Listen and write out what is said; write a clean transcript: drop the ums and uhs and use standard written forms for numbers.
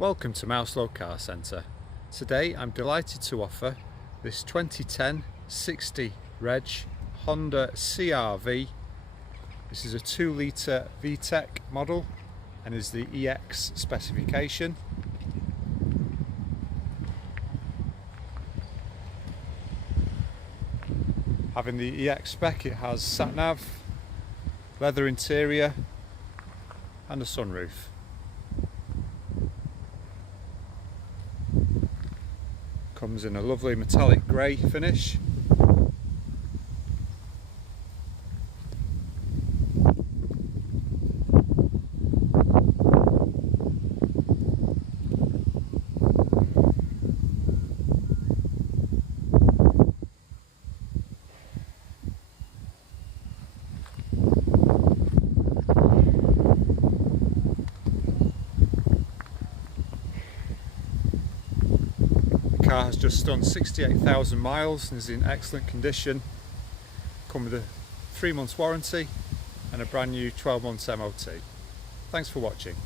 Welcome to Mouselow Car Centre. Today I'm delighted to offer this 2010 60 Reg Honda CR-V. This is a 2 litre VTEC model and is the EX specification. Having the EX spec, it has sat-nav, leather interior and a sunroof. Comes in a lovely metallic grey finish. The car has just done 68,000 miles and is in excellent condition. Come with a 3 months warranty and a brand new 12 months MOT. Thanks for watching.